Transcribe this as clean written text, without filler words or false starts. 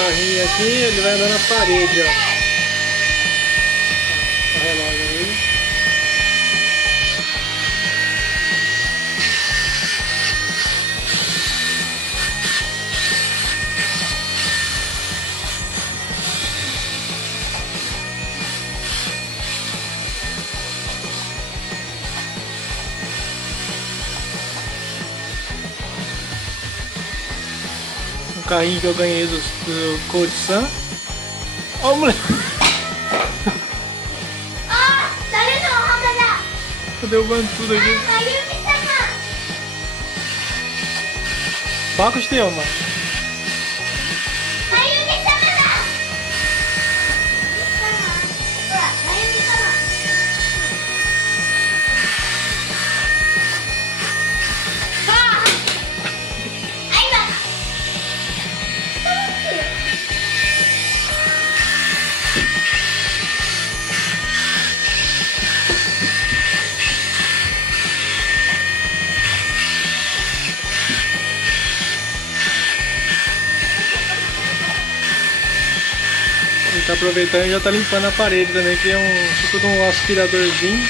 carrinho aqui, ele vai andar na parede, ó. O relógio aí. Um carrinho que eu ganhei do Coach Sam. Ó, moleque! Tô derrubando tudo aqui. Bacoしてよ、お前。Ele tá aproveitando e já tá limpando a parede também, que é um tipo de um aspiradorzinho.